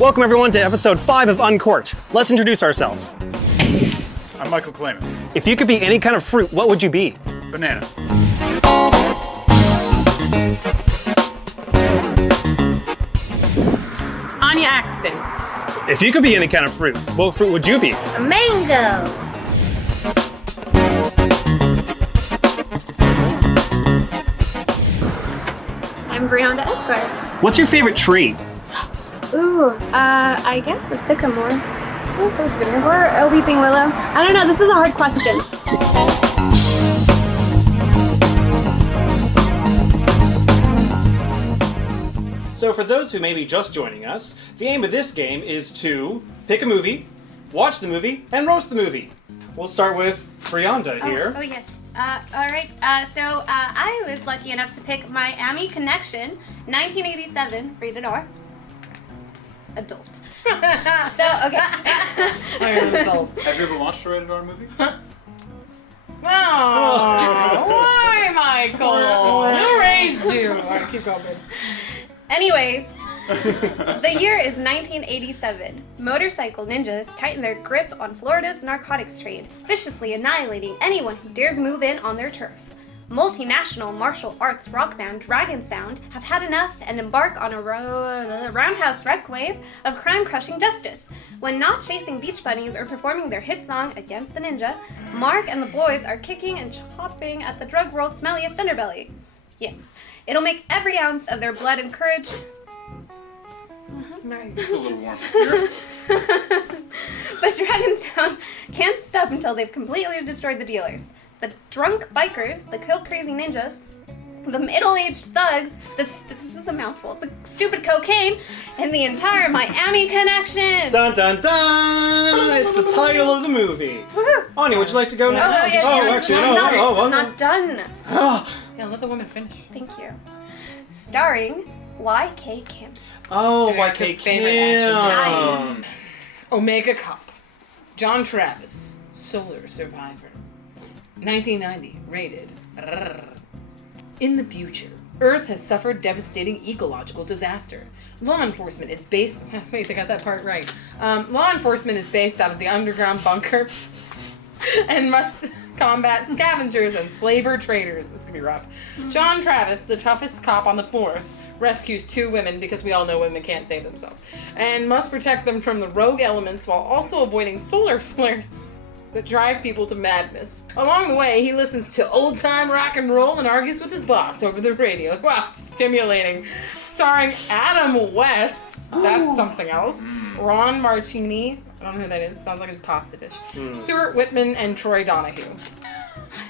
Welcome everyone to episode 5 of Uncorked. Let's introduce ourselves. I'm Michael Clayman. If you could be any kind of fruit, what would you be? Banana. Anya Axton. If you could be any kind of fruit, what fruit would you be? A mango. I'm Brianda Esquire. What's your favorite tree? Ooh, I guess a sycamore. Oh, that was a good answer. Or a weeping willow. I don't know, this is a hard question. So for those who may be just joining us, the aim of this game is to pick a movie, watch the movie, and roast the movie. We'll start with Brianda here. Oh yes. All right. So I was lucky enough to pick Miami Connection, 1987, rated R. Adult. So okay. I am an adult. Have you ever watched a rated R movie? Oh, why, Michael? Who raised you? All right, keep going, babe. Anyways, the year is 1987. Motorcycle ninjas tighten their grip on Florida's narcotics trade, viciously annihilating anyone who dares move in on their turf. Multinational martial arts rock band Dragon Sound have had enough and embark on a roundhouse wreck wave of crime-crushing justice. When not chasing beach bunnies or performing their hit song Against the Ninja, Mark and the boys are kicking and chopping at the drug world's smelliest underbelly. Yes, it'll make every ounce of their blood and courage. It's a little warm here. But Dragon Sound can't stop until they've completely destroyed the dealers. The drunk bikers, the kill-crazy ninjas, the middle-aged thugs, this is a mouthful, the stupid cocaine, and the entire Miami Connection! Dun dun dun! It's the title of the movie. Woohoo! Anya, would you like to go next? I'm not done. Yeah, let the woman finish. Thank you. Starring Y.K. Kim. Oh, America's YK favorite action Kim. Omega Cup. John Travis, Solar Survivor. 1990, rated R. In the future, Earth has suffered devastating ecological disaster. Law enforcement is based... Wait, they got that part right. Law enforcement is based out of the underground bunker and must combat scavengers and slaver traders. This could be rough. John Travis, the toughest cop on the force, rescues 2 women, because we all know women can't save themselves, and must protect them from the rogue elements while also avoiding solar flares that drive people to madness. Along the way, he listens to old-time rock and roll and argues with his boss over the radio. Wow, stimulating. Starring Adam West, that's something else, Ron Martini, I don't know who that is, sounds like a pasta dish, Stuart Whitman, and Troy Donahue.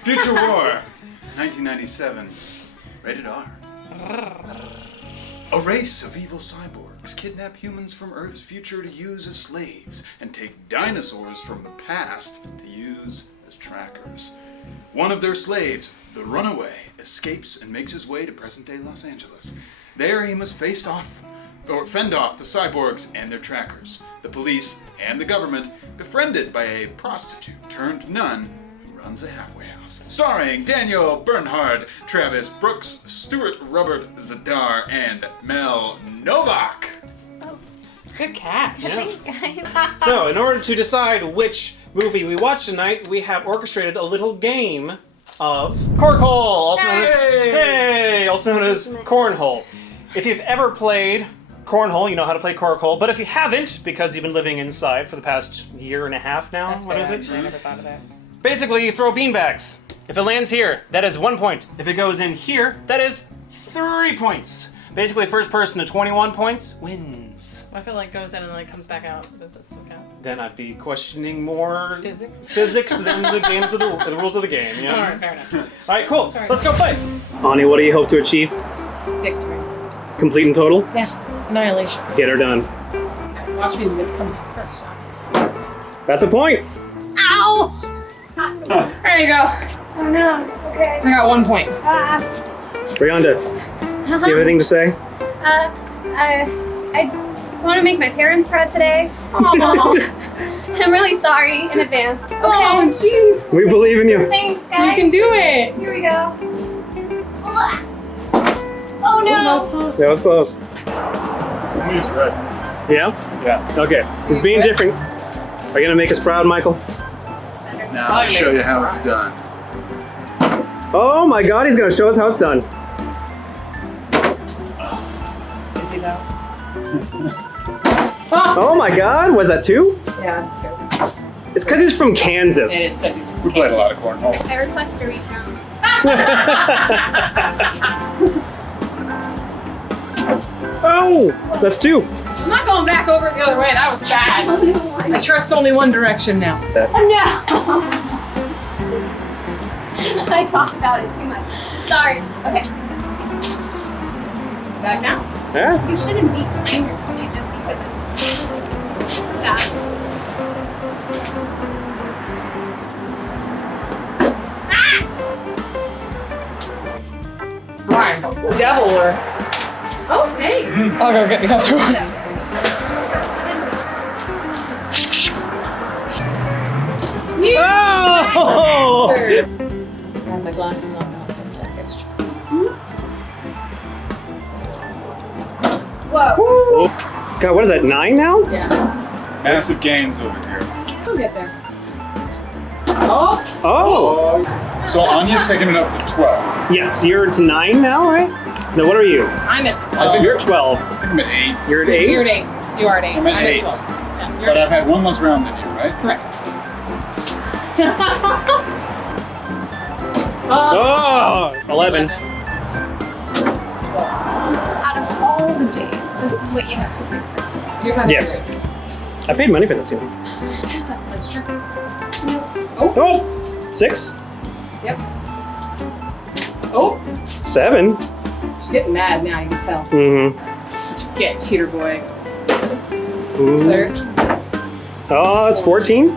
Future War, 1997, rated R. A race of evil cyborgs kidnap humans from Earth's future to use as slaves and take dinosaurs from the past to use as trackers. One of their slaves, the Runaway, escapes and makes his way to present-day Los Angeles. There he must fend off the cyborgs and their trackers, the police and the government, befriended by a prostitute turned nun who runs a halfway house. Starring Daniel Bernhard, Travis Brooks, Stuart Robert Zadar, and Mel Novak. Good catch. Thanks, guys. So, in order to decide which movie we watch tonight, we have orchestrated a little game of Cork Hole, also known as Cornhole. If you've ever played Cornhole, you know how to play Cork Hole, but if you haven't, because you've been living inside for the past year and a half now, That's what fair, is it? actually. I never thought of that. Basically, you throw beanbags. If it lands here, that is 1 point. If it goes in here, that is 3 points. Basically, first person to 21 points wins. I feel like goes in and like comes back out. Does that still count? Then I'd be questioning more Physics? than the games of the rules of the game. Yeah. All right, fair enough. All right, cool. Sorry. Let's go play. Ani, what do you hope to achieve? Victory. Complete and total? Yeah. Annihilation. Get her done. Watch me miss something first shot. That's a point. Ow! There you go. Oh no. Okay. I got 1 point. Brianda, do you have anything to say? I want to make my parents proud today. Aw. I'm really sorry in advance. Okay. Oh, jeez. We believe in you. Thanks, You guys. can do it. Here we go. Oh no! That was close. I'm gonna use red. Yeah? Yeah. Okay. He's being different. Are you gonna make us proud, Michael? Now I'll show you how it's done. Oh my god, he's gonna show us how it's done. Is he though? Oh my god, was that 2? Yeah, that's true. It's because he's from Kansas. It is because he's We played a lot of cornhole. I request a recount. Oh, that's 2. I'm not going back over it the other way. That was bad. I trust only one direction now. Oh no! I thought about it too much. Sorry. Okay. That counts. Yeah. You shouldn't be kinder to me just because of that. Right. Devil work. Oh, hey. I'll go get the other one. Oh! I have my glasses on now, so that extra. Whoa. God, what is that, 9 now? Yeah. Massive gains over here. We'll get there. Oh! Oh! So Anya's taking it up to 12. Yes, you're to 9 now, right? No, what are you? I'm at 12. I think You're at 12. I think I'm at 8. You're at 8? You're at 8. You are at 8. I'm at 8. 12. Yeah, you're But at I've had one less round than you, right? correct. Oh! 11. Out of all the days, this is what you have to bring for today. You have Yes. I paid money for this, you know. That's true. Oh! 6. Yep. Oh! 7. She's getting mad now, you can tell. Mm-hmm. That's what you get, cheater boy. Ooh. Third. Oh, it's 14.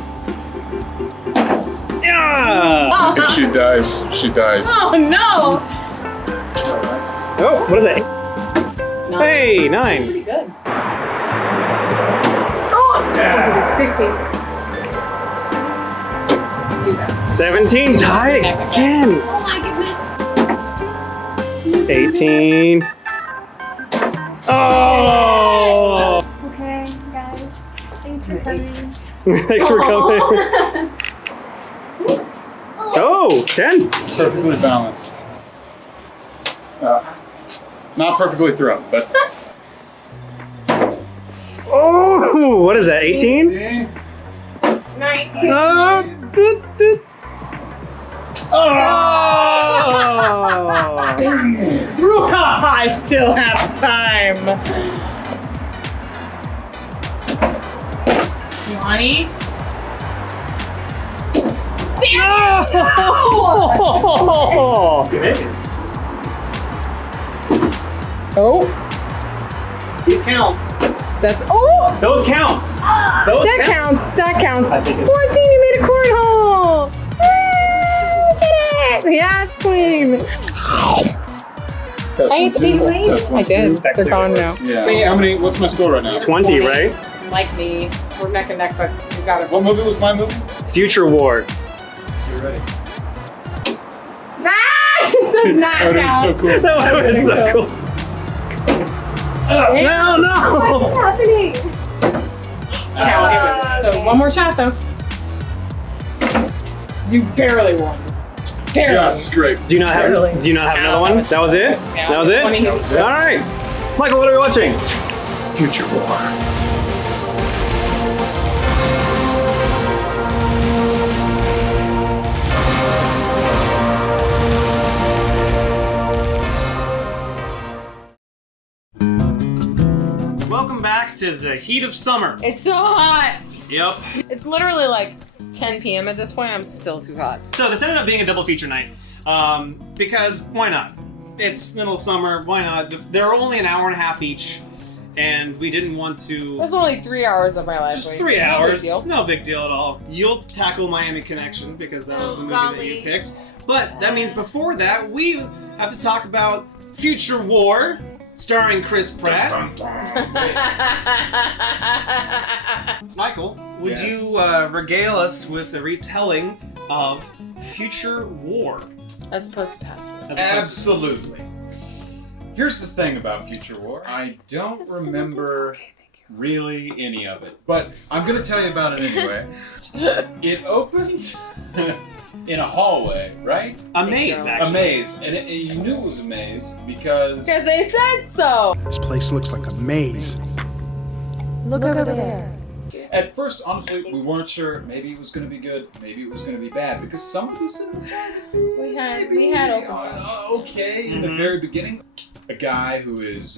Yeah! If she dies, she dies. Oh no! Oh, what is that? No. Hey, 9. Pretty good. Oh! Yeah. 16. You got 17. Tied again. Oh my goodness. 18. Oh! Okay, guys. Thanks for coming. Thanks for coming. Oh, 10. Perfectly balanced. Not perfectly thrown, but. Oh, what is that? 18? See? 19. Oh! I still have time. 20. Oh, These count. that's Those count. Those that counts. That counts. I think 14, you made a cornhole. Get it? Yes, queen. I ate the people. I did. They're gone now. Yeah. Hey, how many? What's my score right now? 20, right? Like me, we're neck and neck, but you got it. What movie was my movie? Future War. You're ready. Ah! It just does not Oh, that's so count. cool. That would have been so cool. No! What's happening? So one more shot though. You barely won. Barely. Yes, great. Do you not have another one? That was it? Yeah, That was it? 20 That was it. All right. Michael, what are we watching? Future War. Welcome back to the heat of summer. It's so hot. Yep. It's literally like 10 p.m. at this point. I'm still too hot. So this ended up being a double feature night, because why not? It's middle of summer, why not? They're only an hour and a half each, and we didn't want It to... was only 3 hours of my life. Just wasted. 3 No big hours. deal. No big deal at all. You'll tackle Miami Connection because that was Oh, the movie golly. that you picked. But that means before that, we have to talk about Future War, starring Chris Pratt. Michael, would Yes. you regale us with a retelling of Future War? That's supposed to pass. Absolutely. Here's the thing about Future War. I don't remember really any of it. But I'm going to tell you about it anyway. It opened in a hallway, right? A maze, actually. A maze. And you knew it was a maze because... Because they said so. This place looks like a maze. Look over there. At first, honestly, we weren't sure. Maybe it was going to be good. Maybe it was going to be bad. Because some of these We had open okay. In the very beginning, a guy who is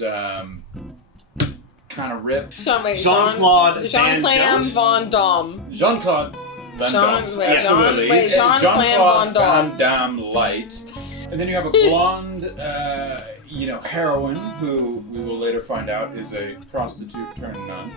kind of ripped. Jean-Claude Van Van Damme. Jean-Claude Van Damme. Jean-Claude Van Damme light. And then you have a blonde, heroine who we will later find out is a prostitute turned nun.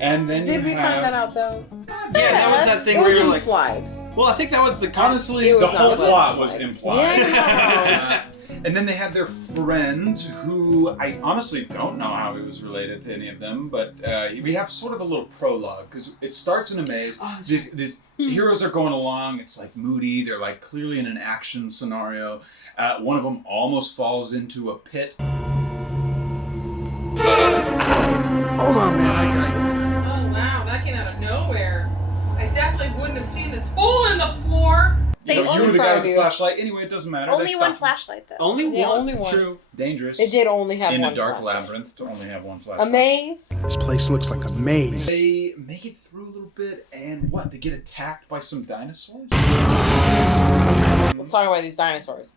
And then Did we find that out though? Yeah, that was that thing It where was you're like... implied. Well, I think that was the... Honestly, It was the whole not plot implied. was implied. Yeah. And then they had their friend who I honestly don't know how he was related to any of them, but we have sort of a little prologue because it starts in a maze. These heroes are going along. It's like moody. They're like clearly in an action scenario. One of them almost falls into a pit. Hold on, man, I got you. Oh wow, that came out of nowhere. I definitely wouldn't have seen this hole in the floor. They You only were the guy with the you. flashlight. Anyway, it doesn't matter. Only They one stopped. flashlight though. Only Yeah, one? only one. True. Dangerous. It did only have in one a dark flashlight. labyrinth to only have one A flashlight. maze? This place looks like a maze. They make it through a little bit, and what? They get attacked by some dinosaurs? Let's talk about these dinosaurs.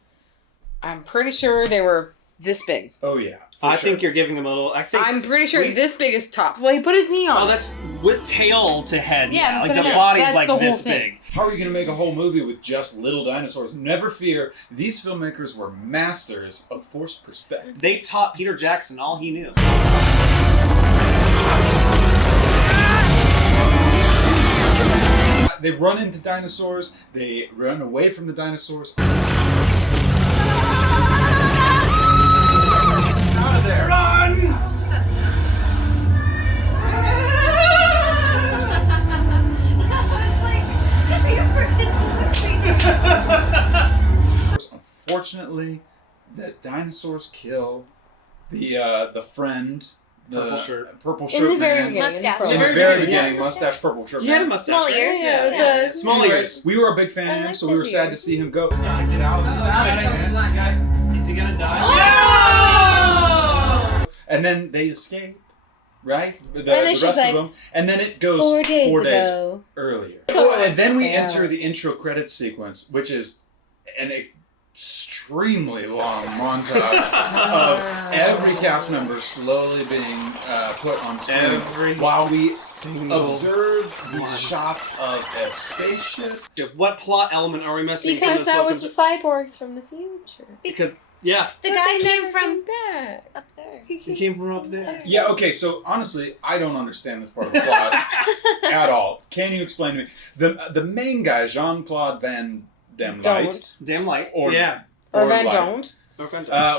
I'm pretty sure they were this big. Oh, yeah. I think you're giving them a little... I'm pretty sure this big is top. Well, he put his knee on. Oh, that's with tail to head. Yeah, Like that's the what I meant. body's That's like the whole this thing. big. How are you going to make a whole movie with just little dinosaurs? Never fear, these filmmakers were masters of forced perspective. They taught Peter Jackson all he knew. They run into dinosaurs, they run away from the dinosaurs. Out of there! Run! Unfortunately, the dinosaurs kill the friend, the purple shirt In the very man. beginning. Mustache. In the Very very beginning. beginning, mustache, purple shirt He had a man. mustache. Small right? ears. Yeah, it was Yeah. a... Small Anyway, ears. we were a big fan I of him, like so we were his sad ears. to see him go. Gotta get out of this man. Black guy. Is he gonna die? Oh! And then they escape, right? The then rest she's like, of them. And then it goes 4 days 4 days ago. earlier. So and then we yeah. enter the intro credits sequence, which is an extremely long montage of every cast member slowly being put on screen Every while we single observe these one. shots of a spaceship. What plot element are we missing from Because this? that was the cyborgs from the future. Because, yeah, The But guy they came never from back. up there. he came from up there. Yeah, okay, so honestly, I don't understand this part of the plot at all. Can you explain to me? The main guy, Jean-Claude Van Damme, Don't. Damn light. Or- yeah. Or Van Light. Don't.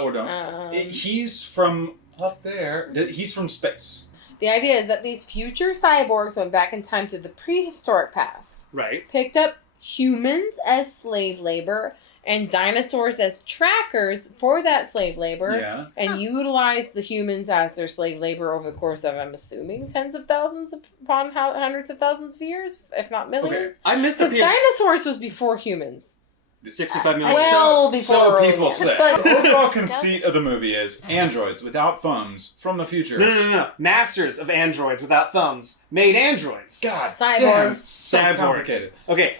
Or don't. He's from up there. He's from space. The idea is that these future cyborgs went back in time to the prehistoric past, Right. picked up humans as slave labor and dinosaurs as trackers for that slave labor, Yeah. and utilized the humans as their slave labor over the course of, I'm assuming, tens of thousands upon hundreds of thousands of years, if not millions. I missed the Because dinosaurs was before humans. 65 million. Well, so before people say. But- The overall conceit of the movie is androids without thumbs from the future. No. Masters of androids without thumbs made androids. God Cyborgs. damn, so Cyborgs. complicated. Okay.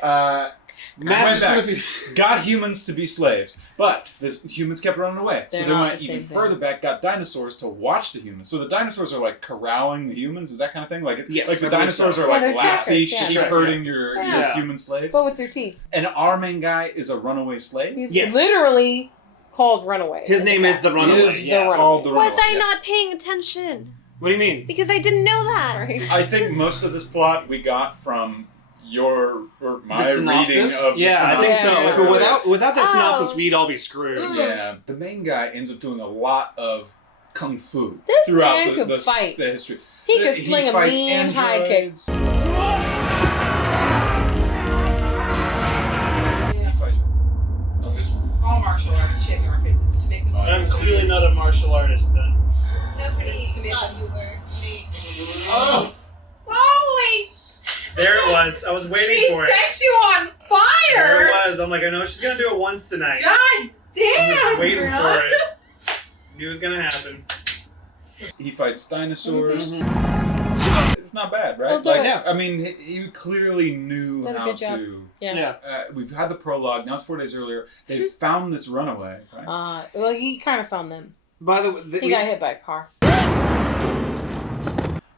Went Masters back, of the future. got humans to be slaves, but the humans kept running away. They're so they not went the even same thing. further back, got dinosaurs to watch the humans. So the dinosaurs are like corralling the humans, is that kind of thing? Like, Yes, like the I believe dinosaurs so. are Yeah, like they're lassie trackers, yeah. herding your Yeah. human slaves. But with their teeth. And our main guy is a runaway slave. He's Yes. literally called Runaway. His in name is the cast. Runaway, He is yeah. the Called the Runaway. Was runaway. I yeah. not paying attention? What do you mean? Because I didn't know that. Right. I think most of this plot we got from your or my The synopsis? reading of the Yeah, I think so. synopsis If earlier. without that Oh. synopsis, we'd all be screwed. Mm. Yeah, the main guy ends up doing a lot of kung fu This throughout man could the fight. the history. He could sling a fights mean high kick. androids. Oh, this one. All martial artists shave their armpits. It's to make them. I'm clearly not a martial artist then. Nobody It's to make thought them- you were. Oh! Holy! There it was. I was waiting She for it. set you on There it fire! was. I'm like, I know she's gonna do it once tonight. God I damn! was waiting bro. for it. Knew it was gonna happen. He fights dinosaurs. Mm-hmm. It's not bad, right? He'll do it. Yeah. I mean, he clearly knew Did a how good job. to. Yeah. We've had the prologue. Now it's 4 days earlier. They found this runaway, right? Well, he kind of found them. By the way, He got hit by a car.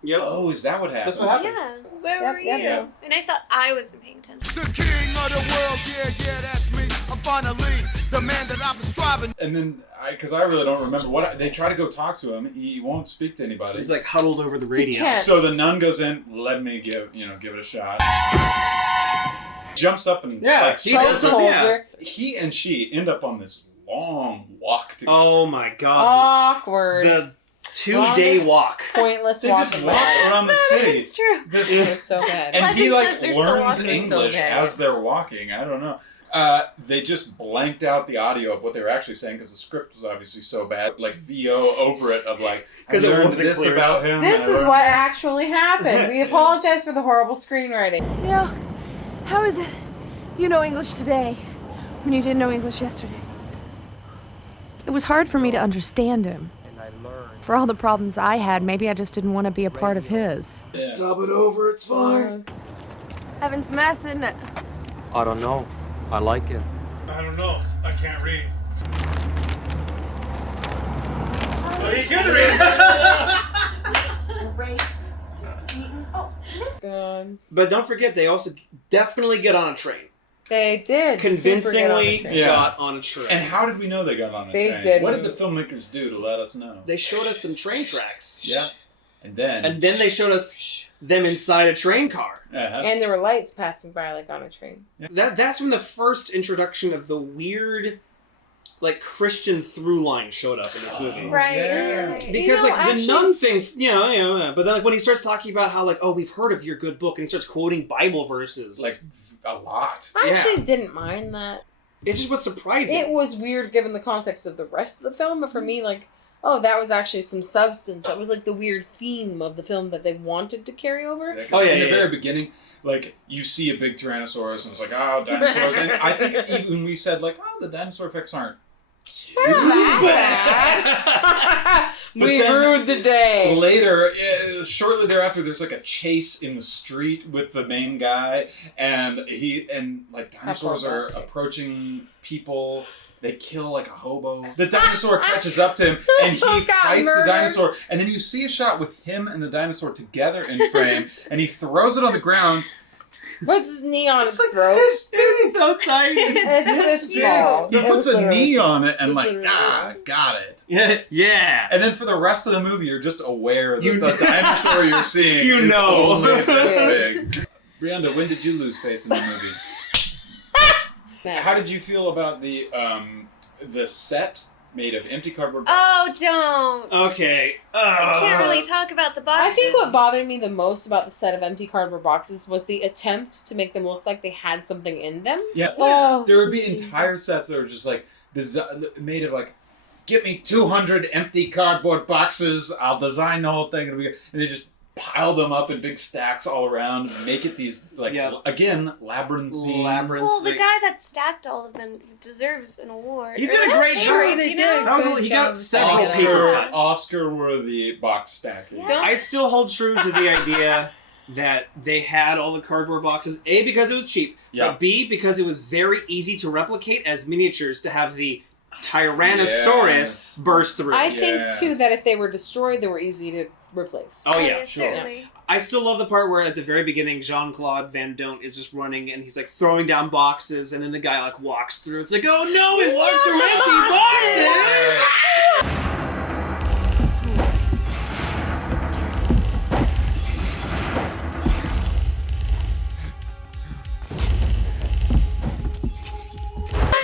Yep. Oh, is that what happened? That's what happened. Yeah, where Yep, were yep, you? yep. And I thought I wasn't paying attention. The king of the world, yeah, that's me. I'm finally the man that I've been striving. And then, because I really don't remember what they try to go talk to him. He won't speak to anybody. He's like huddled over the radio. can't. So the nun goes in. Let me give it a shot. Jumps up and Yeah, like, he shoves does her. something. Holds her. He and she end up on this long walk together. Oh my god. Awkward. The 2-day Longest walk. Pointless They just walking. walk around the city. It's true. This, It was so bad. and he Legend like says they're still learns walking. So English bad. as they're walking. I don't know. They just blanked out the audio of what they were actually saying because the script was obviously so bad. Like VO over it of like, I 'Cause it learned wasn't this clear about enough. him. This and I is learned what that. actually happened. We apologize for the horrible screenwriting. You know, how is it you know English today when you didn't know English yesterday? It was hard for me to understand him. For all the problems I had, maybe I just didn't want to be a part of his. Yeah. Stop it over, it's fine. Having some mess, isn't it? I don't know. I like it. I don't know. I can't read. Well, you can read. God. But don't forget, they also definitely get on a train. They did. Convincingly super get on the train. Yeah. got on a train. And how did we know they got on a They train? didn't. What did the filmmakers do to let us know? They showed us some train tracks. Yeah. And then And then they showed us them inside a train car. Uh-huh. And there were lights passing by like on a train. That's when the first introduction of the weird, like, Christian through line showed up in this movie. Right. Yeah. Because, You know, like, actually- the nun thing, but then, like, when he starts talking about how, like, oh, we've heard of your good book, and he starts quoting Bible verses. like a lot. I Yeah. actually didn't mind that. It just was surprising. It was weird given the context of the rest of the film, but for me, like, oh, that was actually some substance. That was like the weird theme of the film that they wanted to carry over. Oh, yeah, In the yeah, very yeah. beginning, like you see a big Tyrannosaurus, and it's like, oh, dinosaurs. And I think even we said like, oh, the dinosaur effects aren't too bad. But We then- ruined the day. Later, shortly thereafter, there's like a chase in the street with the main guy, and dinosaurs are fantastic. approaching people. They kill like a hobo. The dinosaur catches up to him, and he Got fights the murdered. dinosaur. And then you see a shot with him and the dinosaur together in frame, and he throws it on the ground. What's his knee on his throat? This is so tiny. It's small. He It puts was a literally knee small. on it, and It was like, literally small. got it. Yeah. And then for the rest of the movie, you're just aware that You the know. dinosaur you're seeing You is know. only this big. Brianda, when did you lose faith in the movie? How did you feel about the set made of empty cardboard Oh, boxes? don't. Okay. I can't really talk about the I boxes. think what bothered me the most about the set of empty cardboard boxes was the attempt to make them look like they had something in them. Yeah. Oh, There would be sweet entire sets that were just like made of like, get me 200 empty cardboard boxes. I'll design the whole thing. And they just pile them up in big stacks all around and make it these, like, again, labyrinthine. Well, the guy that stacked all of them deserves an award. He did Or a great series, job. you know? That was he got 7 paper cuts. Oscar-worthy box stacking. I still hold true to the idea that they had all the cardboard boxes, A, because it was cheap, but B, because it was very easy to replicate as miniatures to have the Tyrannosaurus burst through. I think, too, that if they were destroyed, they were easy to replace. Oh, yeah, sure. certainly. I still love the part where at the very beginning, Jean-Claude Van Damme is just running and he's like throwing down boxes, and then the guy like walks through. It's like, oh no, he walked through empty boxes!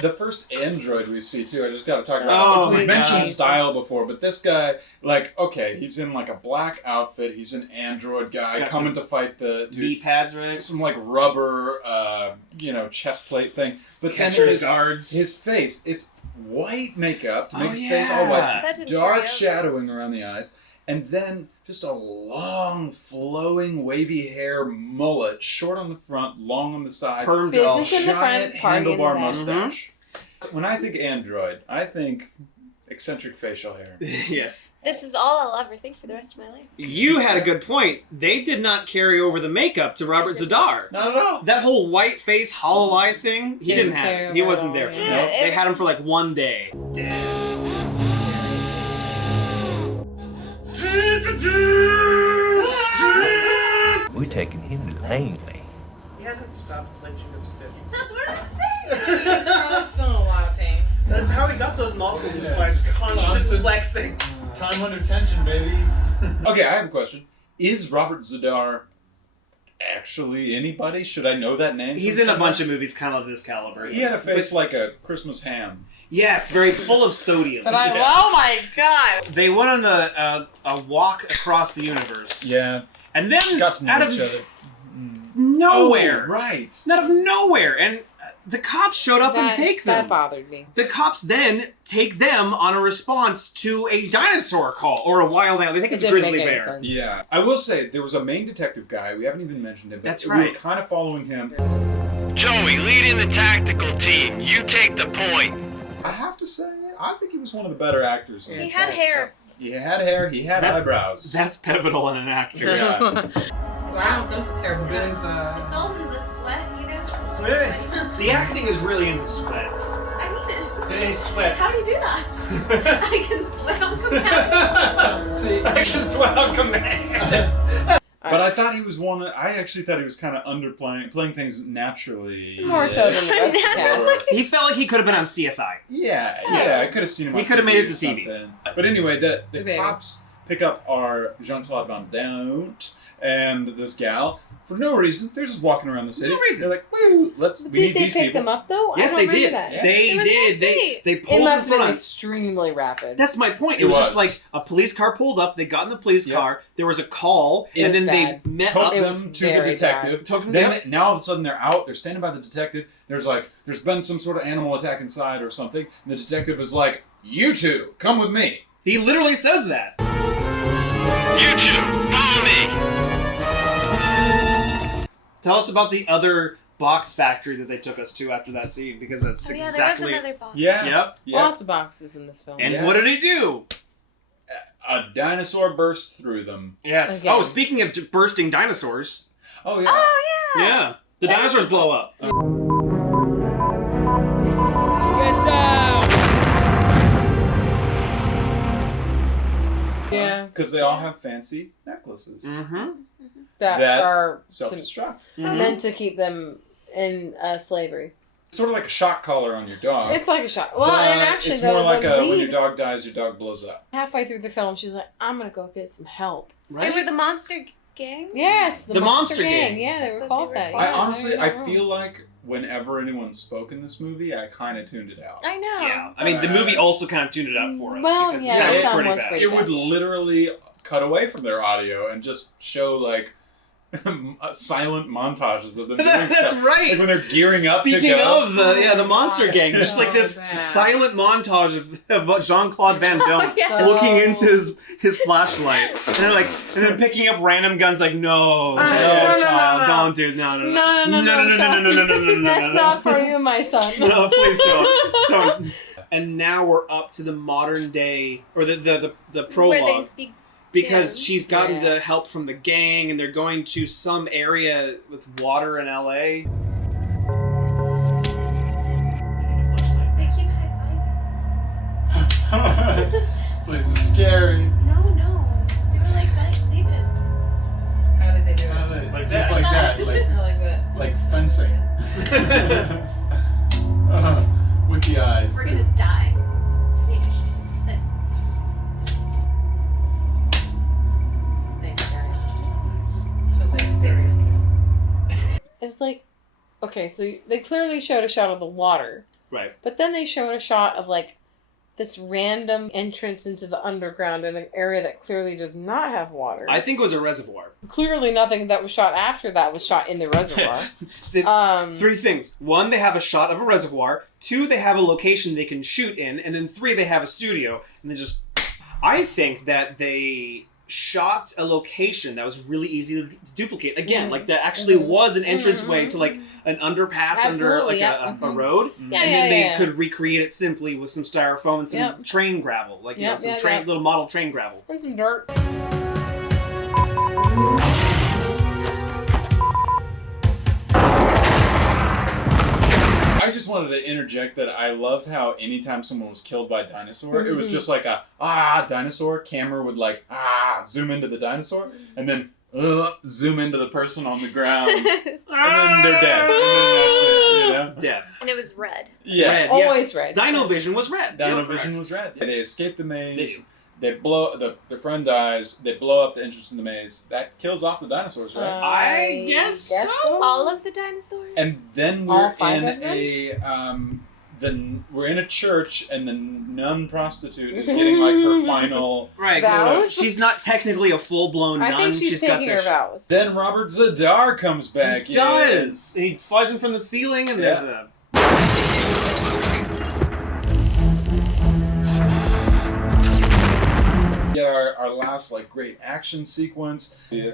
The first android we see too, I just gotta talk about Oh this. my We mentioned God. style before, but this guy, like, okay, he's in like a black outfit, he's an android guy He's got coming some to fight the dude. knee pads, right? Some like rubber, chest plate thing. But Catcher's then guards. his face, it's white makeup to make Oh, his face all yeah. white, That didn't dark carry over. shadowing around the eyes, and then just a long, flowing, wavy hair mullet, short on the front, long on the sides, Permed Business off. in the front, giant party in the handlebar back. mustache. When I think android, I think eccentric facial hair. Yes. This is all I'll ever think for the rest of my life. You had a good point. They did not carry over the makeup to Robert Zadar. Not at all. That whole white face, hollow eye thing, he didn't have carry it. He over wasn't at there all, for yeah. that. They had him for like one day. We're taking him lamely. He hasn't stopped clenching his fists. That's what I'm saying. He's probably still in a lot of pain. That's how he got those muscles, is by constant flexing. Time under tension, baby. Okay, I have a question. Is Robert Zadar actually anybody? Should I know that name? He's in a bunch of movies kind of this caliber. He had a face like a Christmas ham. Yes, very full of sodium. But oh my god! They went on a walk across the universe. Yeah. And then Got to know out of each other. nowhere, Oh, right. out of nowhere, and the cops showed up and take them. That bothered me. The cops then take them on a response to a dinosaur call or a wild animal. They think it's a grizzly bear. Yeah. I will say, there was a main detective guy. We haven't even mentioned him. But That's We right. were kind of following him. Joey, leading the tactical team. You take the point. I have to say, I think he was one of the better actors. He had hair. He had hair. He had eyebrows. That's pivotal in an actor. Yeah. Wow, that's a terrible thing. It's all in the sweat, you know? The acting is really in the sweat. I mean it. They sweat. How do you do that? I can sweat on command. See, I can sweat on command. But I thought he was I actually thought he was kind of playing things naturally. More so than the rest of the cast. He felt like he could have been on CSI. Yeah, I could have seen him. He on could have TV made it or to TV. something. But anyway, the Okay. cops pick up our Jean-Claude Van Damme and this gal for no reason. They're just walking around the city. No reason. They're like, "Woo, we Did need they these pick people." them up though? Yes, I they don't remember did. that. They It was did. crazy. They It pulled must in have been front. extremely rapid. That's my point. It It was was. just like a police car pulled up. They got in the police car. There was a call, It and was then bad. they met Took up. It them was to the very detective. bad. Took them Then down. now all of a sudden they're out. They're standing by the detective. There's been some sort of animal attack inside or something. And the detective is like, "You two, come with me." He literally says that. You two, follow me. Tell us about the other box factory that they took us to after that scene, because that's Oh, yeah, exactly. there was another box. Yeah. Yep. Yeah. Lots of boxes in this film. And Yeah. what did he do? A dinosaur burst through them. Yes. Again. Oh, speaking of bursting dinosaurs. Oh yeah. Oh, yeah. Yeah. The dinosaurs blow up. Get down! Yeah. Because they all have fancy necklaces Mm-hmm. That are self-destruct. meant to keep them in slavery. Sort of like a shock collar on your dog. It's like a shot. Well, but and actually, it's though, more like the when your lead, dog dies, your dog blows up. halfway through the film, she's like, "I'm gonna go get some help." They were the monster gang? Yes, the, The monster Monster gang. Gang. Yeah, they That's were what called they were that. called. I Yeah, honestly, you're I not wrong. feel like whenever anyone spoke in this movie, I kind of tuned it out. I know. Yeah. I mean, the movie also kind of tuned it out for us. Well, because yeah, that was some pretty was bad. pretty It would literally cut away from their audio and just show like silent montages of them doing That's stuff. right. Like when they're gearing up to Speaking go. of the Monster God, Gang, it's just like this so bad. silent montage of Jean-Claude Van Damme Yeah. looking into his flashlight, and then picking up random guns like, no, no, child, no. don't do no. No, That's not for you, my son. No, please don't. And now we're up to the modern day, or the Where prologue. they speak. Because Yeah. she's gotten Yeah. the help from the gang, and they're going to some area with water in LA. They keep high-fiving. This place is scary. No. Do it like that. Leave it. How did they do it? Like just like that, I like that. like fencing. With the eyes. We're gonna die. That's it. Thanks, guys. That's an experience. It was like, okay, so they clearly showed a shot of the water, Right. but then they showed a shot of like this random entrance into the underground in an area that clearly does not have water. I think it was a reservoir. Clearly, nothing that was shot after that was shot in the reservoir. Three things. One, they have a shot of a reservoir. Two, they have a location they can shoot in. And then three, they have a studio. And they just... I think that they shot a location that was really easy to duplicate. Again, like that actually was an entranceway to like an underpass under like a road, and then they could recreate it simply with some styrofoam and some train gravel, like you know, some little model train gravel and some dirt. I just wanted to interject that I loved how anytime someone was killed by a dinosaur, it was just like a dinosaur. Camera would like zoom into the dinosaur and then zoom into the person on the ground, and then they're dead, and then that's it, you know? Death. And it was red. Yeah, red, always red. Dino Vision was red. Dino Vision was red. They escape the maze. They blow their friend dies. They blow up the entrance to the maze. That kills off the dinosaurs, right? I guess so. All of the dinosaurs. And then we're we're in a church, and the nun prostitute is getting like her final vows. So she's not technically a full-blown nun. I think she's taking her vows. Then Robert Zadar comes back. He does. And he flies him from the ceiling, and there's a. Get our last like great action sequence. They're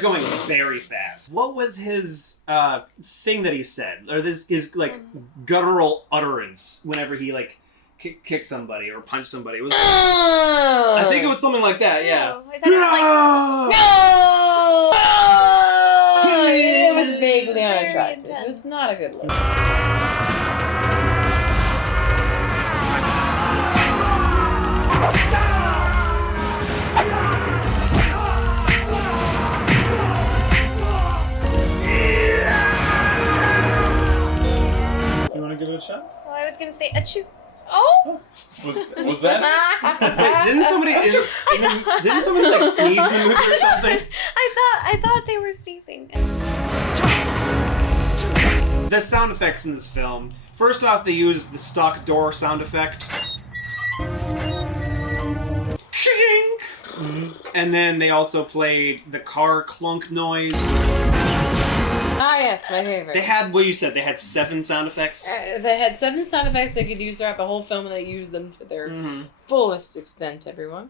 going very fast. What was his thing that he said, or his like guttural utterance whenever he like kicked somebody or punched somebody? It was. I think it was something like that. Yeah. I thought it was like, It was vaguely unattractive. It was not a good look. You want to give it a shot? Well, I was gonna say achoo. Oh. Was that? Wait, didn't somebody like sneeze in the movie or something? I thought they were sneezing. The sound effects in this film. First off, they used the stock door sound effect. Shink! And then they also played the car clunk noise. Ah, yes, my favorite. They had, what you said, they had 7 sound effects? They had 7 sound effects they could use throughout the whole film, and they used them to their fullest extent, everyone.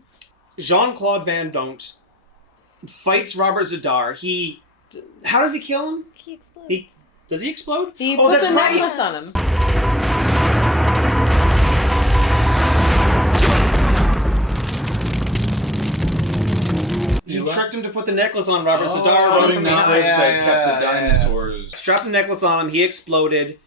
Jean-Claude Van Damme fights Robert Zadar. How does he kill him? He explodes. Does he explode? He put the necklace on him. He tricked him to put the necklace on Robert Zadar. Rubbing necklace that kept the dinosaurs. Strapped the necklace on him, he exploded,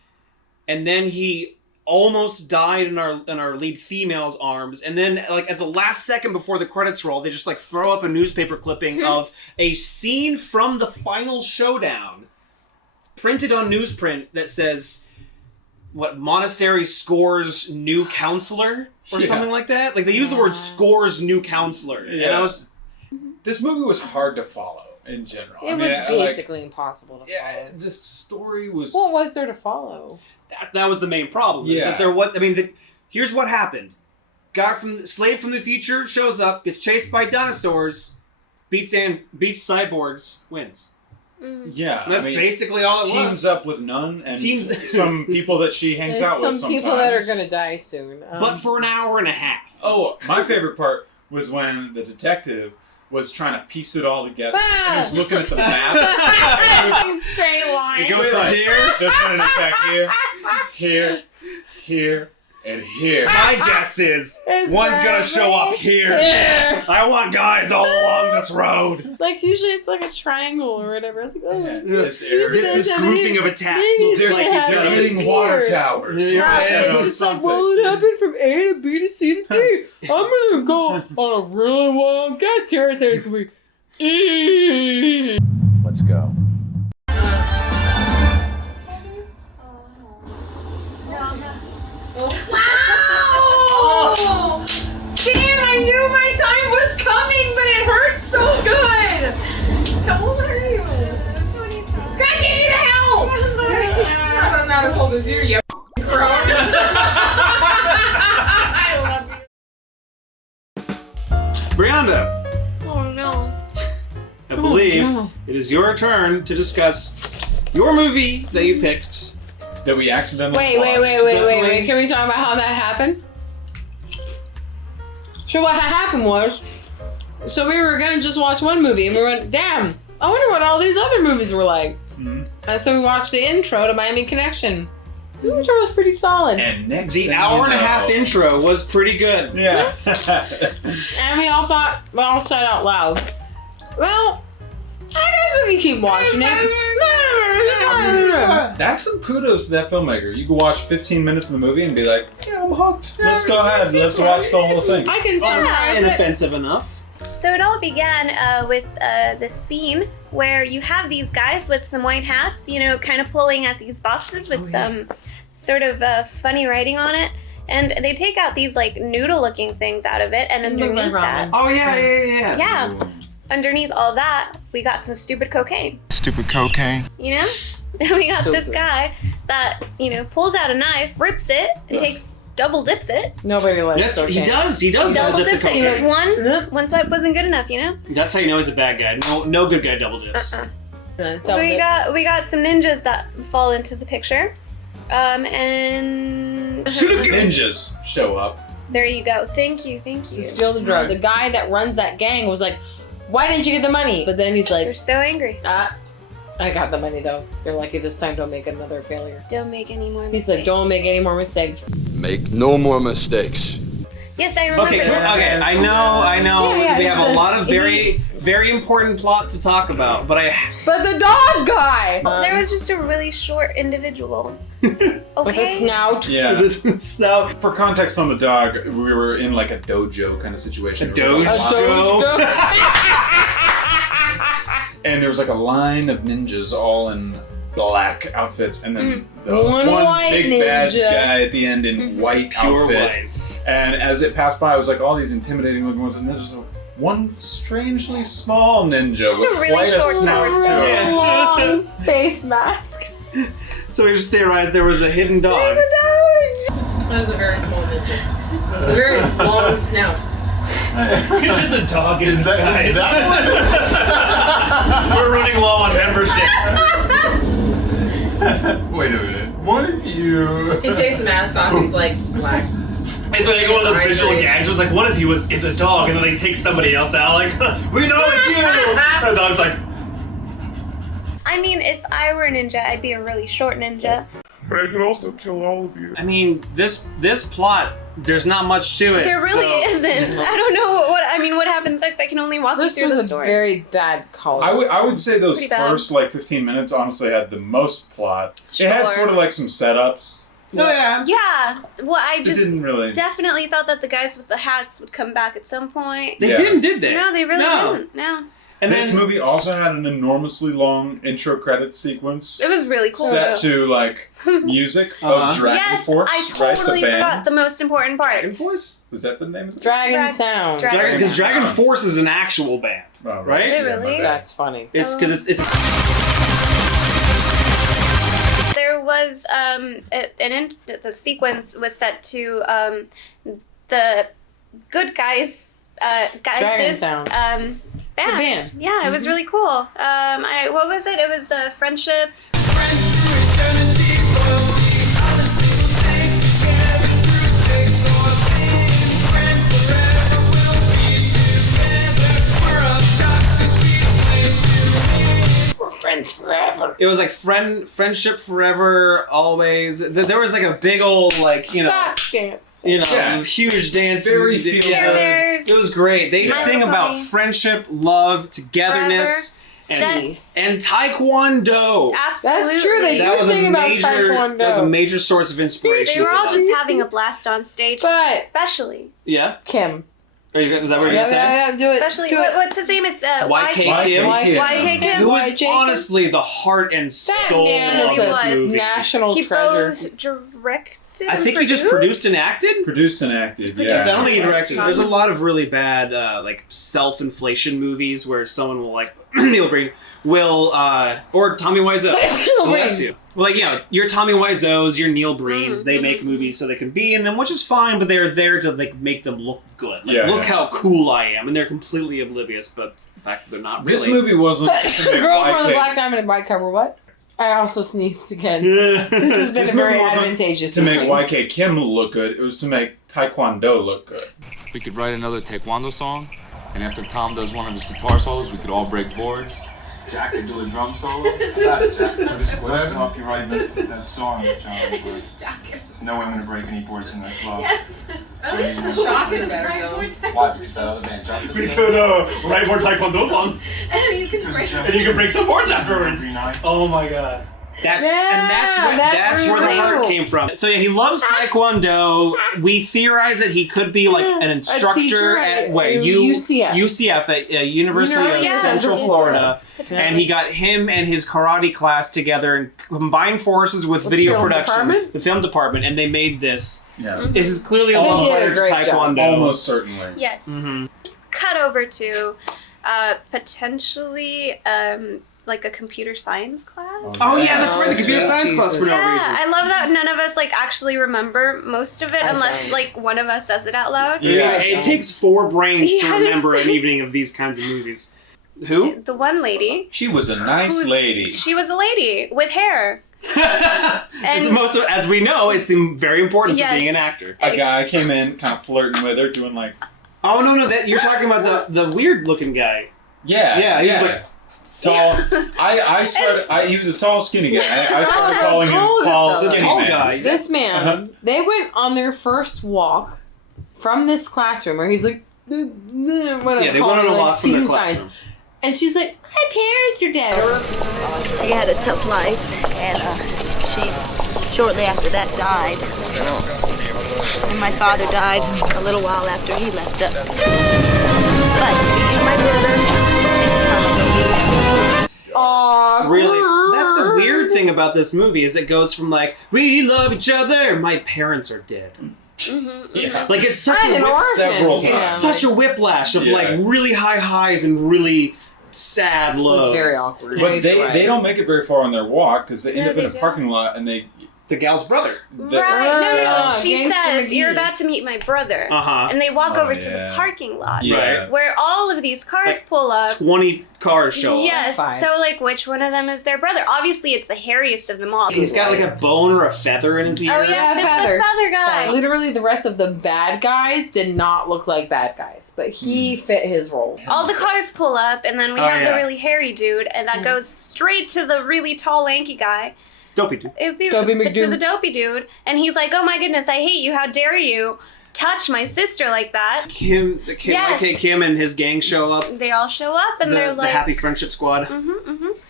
and then he almost died in our lead female's arms, and then like at the last second before the credits roll, they just like throw up a newspaper clipping of a scene from the final showdown, printed on newsprint that says, what, monastery scores new counselor? Or something like that? Like they use the word scores new counselor. Yeah. And I was... This movie was hard to follow in general. It was basically impossible to follow. Yeah, this story was... What was there to follow? That was the main problem. Is that there was... I mean, here's what happened. Slave from the future shows up, gets chased by dinosaurs, beats cyborgs, wins. Yeah, and that's basically all it was. Teams up with Nun and some people that she hangs out with sometimes. Some people that are going to die soon. But for an hour and a half. Oh, my favorite part was when the detective was trying to piece it all together. And he was looking at the map. Straight line. It goes like, there's been an attack here, and here. My guess is one's gonna show up here. I want guys all along this road. Like usually it's like a triangle or whatever. It's like, this grouping of attacks looks like he's hitting water towers. It's just like, well, it happened from A to B to C to D. I'm gonna go on a really wild guess here. I say it could be E. Let's go. Wow! Damn, I knew my time was coming, but it hurt so good! How old are you? 25. God, give me the help! I'm sorry. I'm not as old as you, you crone. I love you. Brianda. Oh no. I believe it is your turn to discuss your movie that you picked. That we accidentally Wait. Can we talk about how that happened? So what happened was, so we were gonna just watch one movie, and we went, damn, I wonder what all these other movies were like. Mm-hmm. And so we watched the intro to Miami Connection. The intro was pretty solid. And next The hour and a half intro was pretty good. Yeah. And we all said out loud, well, I guess we can keep watching it. That's some kudos to that filmmaker. You can watch 15 minutes of the movie and be like, yeah, I'm hooked. Let's go ahead. Let's watch the whole thing. I can summarize it. Inoffensive enough. So it all began with this scene where you have these guys with some white hats, you know, kind of pulling at these boxes with some sort of funny writing on it. And they take out these like noodle-looking things out of it, and underneath that, Oh yeah. yeah, underneath all that, we got some stupid cocaine. Stupid cocaine. You know, we got this guy that pulls out a knife, rips it, and double dips it. Nobody likes Yes, cocaine. he does. Double zip the dips it cocaine. because one swipe wasn't good enough. That's how you know he's a bad guy. No good guy double dips. We got some ninjas that fall into the picture, and Ninjas show up. there you go. Thank you. To steal the drugs. The guy that runs that gang was like, why didn't you get the money? But then he's They're like, so angry. I got the money though. You're lucky this time, don't make another failure. Don't make any more He's mistakes. like, don't make any more mistakes. Make no more mistakes. Yes, I remember. Okay, this. I know. Yeah, we it's have a a- lot of very important plot to talk about, but But the dog guy! There was just a really short individual. Okay. With a snout. Yeah. Snout. For context on the dog, we were in like a dojo kind of situation. A There was, like, dojo? and there was like a line of ninjas all in black outfits, and then the One white big bad ninja. guy at the end in white Pure outfit. white. And as it passed by, it was like all these intimidating looking ones, and there's just one strangely small ninja with a really quite a short snout torso. to him. Long face mask. So we just theorized there was a hidden dog. That was a very small ninja. A very long snout. It's just a dog in Is disguise. that We're running low on memberships. Wait a minute. What if you... He takes the mask off, he's like, black. It's like one of those visual Right. gags. It was like, what if he is a dog, and then they take somebody else out, like, we know it's you. And the dog's like, I mean, if I were a ninja, I'd be a really short ninja. But I could also kill all of you. I mean, this plot, there's not much to it. There really isn't. I don't know what happens next. I can only walk you This through the was a story. very bad college. I would say those pretty bad. first like 15 minutes honestly had the most plot. It had Sure. sort of like some setups. Yeah. Well, I It just didn't really. definitely thought that the guys with the hats would come back at some point. They Yeah. didn't, did they? No, they really No. didn't. No. And This then, movie also had an enormously long intro credit sequence It was really cool. set though. to like music Uh-huh. of Dragon Yes, Force, I right? totally The band. forgot the most important part. Dragon Force? Was that the name of it? Dragon Sound. Dragon- Because Dragon Force is an actual band, Oh, right? Is it really? That's funny. It's because it's There was the sequence was set to the good guys Dragon Sound. band. The band. Yeah, it was really cool. What was it? It was friendship. Friends forever. It was like friendship forever, always. There was like a big old Stop dance. Yeah. huge dance. Very music. feel Care good. Bears. It was great. They My sing Little about Pony. friendship, love, togetherness, and Taekwondo. Absolutely. That's true, they do sing about Taekwondo. That was a major source of inspiration. They were for all them. just having a blast on stage. But Especially. Yeah. Kim. Is that what you're gonna say? Yeah, do it. Especially do it. what's his name? It's YK Kim. YK Kim. Who was YJ Kim? honestly the heart and soul man of is this a movie. national He treasure. both directed. I think and he just produced and acted. Produced and acted, I yeah. don't think he directed. There's a lot of really bad like self-inflation movies where someone will like Neil Breen will or Tommy Wiseau. Bless you. Like your Tommy Wiseau's, your Neil Breens, they make movies so they can be in them, which is fine, but they're there to like make them look good. Like, look how cool I am, and they're completely oblivious, but the fact that they're not really. This movie wasn't to make Girl from the YK Black Diamond and White Cover. What? I also sneezed again. This has been This a very movie wasn't advantageous to make evening. YK Kim look good. It was to make Taekwondo look good. we could write another Taekwondo song, and after Tom does one of his guitar solos, we could all break boards. Jack could do a drum solo. I got it, Jack. Let's help you write that song, John. There's no way I'm going to break any boards in that club. Yes. At least the shots are better, though. Why? Because that other band jumped us. We could write more Taekwondo songs. And you can break some boards afterwards. Oh my god. That's where the heart came from. So yeah, he loves Taekwondo. We theorize that he could be like an instructor at UCF at University of Central Florida. And he got him and his karate class together and combined forces with video production, the film department, and they made this. Yeah. This is clearly a love letter to Taekwondo. Almost certainly. Yes. Cut over to potentially like a computer science class. Oh yeah, that's right, the computer science class for no reason. I love that none of us like actually remember most of it unless like one of us says it out loud. Yeah, it takes 4 brains to remember an evening of these kinds of movies. Who? The one lady. She was a nice lady. She was a lady with hair. It's most of, as we know, it's very important for being an actor. A guy came in, kind of flirting with her, doing like. Oh no, that you're talking about the weird looking guy. Yeah, he's like tall. He was a tall, skinny guy. I started calling him Paul Skinny tall Man. guy. This man, they went on their first walk from this classroom where he's like, whatever. Yeah, they went on a walk from their classroom. Signs. And she's like, my parents are dead. She had a tough life, and she shortly after that died. And my father died a little while after he left us. But my brother, really? That's the weird thing about this movie is it goes from like, we love each other, my parents are dead. Yeah. Like it's such a whiplash of like really high highs and really sad lows. It's very awkward. But they don't make it very far on their walk because they end up in a parking lot and they. The gal's brother. Right, no. She says, you're about to meet my brother. And they walk over to the parking lot. Where all of these cars pull up. 20 cars show up. Yes. So, like, which one of them is their brother? Obviously, it's the hairiest of them all. He's got, like, a bone or a feather in his ear. Oh, yeah, it's the feather guy. Literally, the rest of the bad guys did not look like bad guys, but he fit his role. All the cars pull up, and then we have the really hairy dude, and that goes straight to the really tall, lanky guy. Dopey dude. It would be Dopey to McDude. the dopey dude, and he's like, "Oh my goodness, I hate you! How dare you touch my sister like that?" Kim and his gang show up. They all show up, and they're like the Happy Friendship Squad.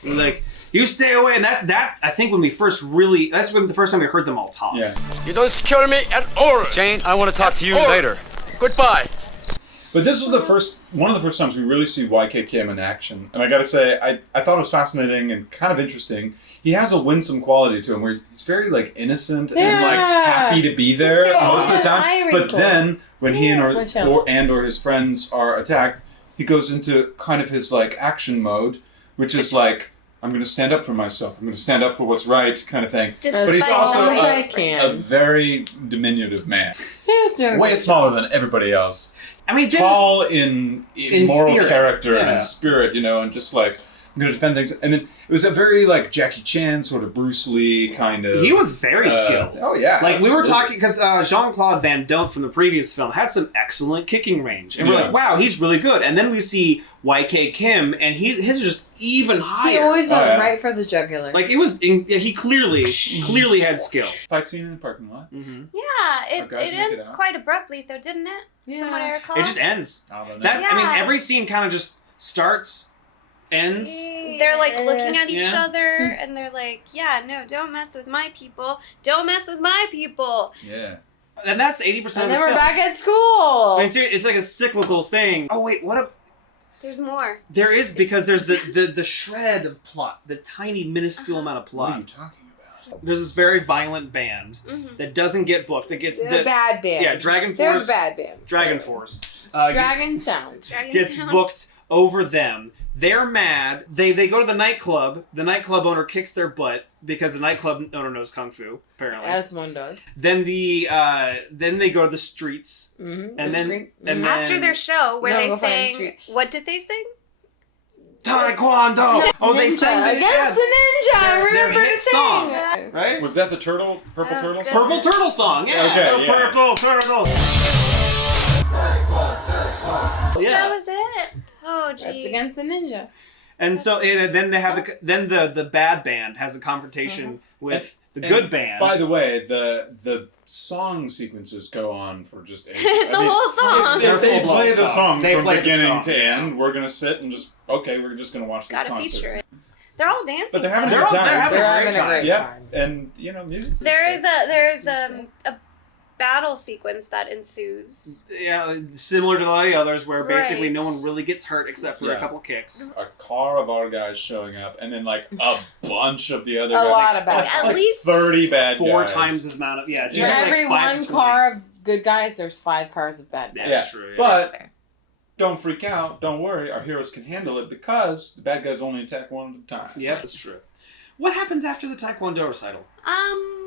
Like, you stay away, and that I think when the first time we heard them all talk. Yeah. You don't secure me at all. Jane, I want to talk to you later. Goodbye. But this was one of the first times we really see YK Kim in action, and I gotta say, I thought it was fascinating and kind of interesting. He has a winsome quality to him where he's very like innocent and like happy to be there most of the time. But then when he or his friends are attacked, he goes into kind of his like action mode, which is like, I'm going to stand up for myself. I'm going to stand up for what's right, kind of thing. But he's also a very diminutive man. Way smaller than everybody else. I mean, tall in moral spirit. character and in spirit, and just like, I'm going to defend things. And then it was a very like Jackie Chan, sort of Bruce Lee kind of. He was very skilled. Oh yeah. Like we were talking, because Jean-Claude Van Damme from the previous film had some excellent kicking range. And we're like, wow, he's really good. And then we see YK Kim, and his is just even higher. He always went right for the jugular. Like he clearly had skill. Fight scene in the parking lot. Yeah, it ends quite abruptly though, didn't it? Yeah. From what I recall. It just ends. I mean, every scene kind of just starts, ends. They're like looking at each other, and they're like, "Yeah, no, don't mess with my people. Don't mess with my people." Yeah. And that's 80% of the film. And then we're back at school. I mean, it's like a cyclical thing. Oh wait, There's more. There is, because there's the shred of plot, the tiny minuscule amount of plot. What are you talking about? There's this very violent band that doesn't get booked. That gets the bad band. Yeah, Dragon Force. They're the bad band. Dragon Force. Dragon Sound. Gets booked over them. They're mad. They go to the nightclub. The nightclub owner kicks their butt because the nightclub owner knows kung fu, apparently. As one does. Then they go to the streets. Mm-hmm. And then after their show, where they sang, what did they sing? Taekwondo. Oh, they sang against the ninja. I remember their hit song, right? Was that the purple turtle song? Purple turtle song? Yeah. Okay. Purple turtle. Yeah. That was it. Oh, gee. That's against the ninja. And so then they have the bad band has a confrontation with the good band. By the way, the song sequences go on for just ages. It's the whole song. They play the song They from play the beginning song. to end. We're gonna sit and just we're just gonna watch this Gotta concert. feature it. They're all dancing. But they're having a They're good time. having a great Yeah, time. and music. There's a battle sequence that ensues. Yeah, similar to the others, where basically Right. no one really gets hurt except for a couple kicks. A car of our guys showing up, and then like a bunch of the other A guys. lot of bad Like guys. At least 30 bad Four guys. times as amount of it's For usually every like 5 one to 20. car of good guys, there's 5 cars of bad guys. That's true. Yeah. But don't freak out. Don't worry. Our heroes can handle it because the bad guys only attack one at a time. Yep, that's true. What happens after the Taekwondo recital?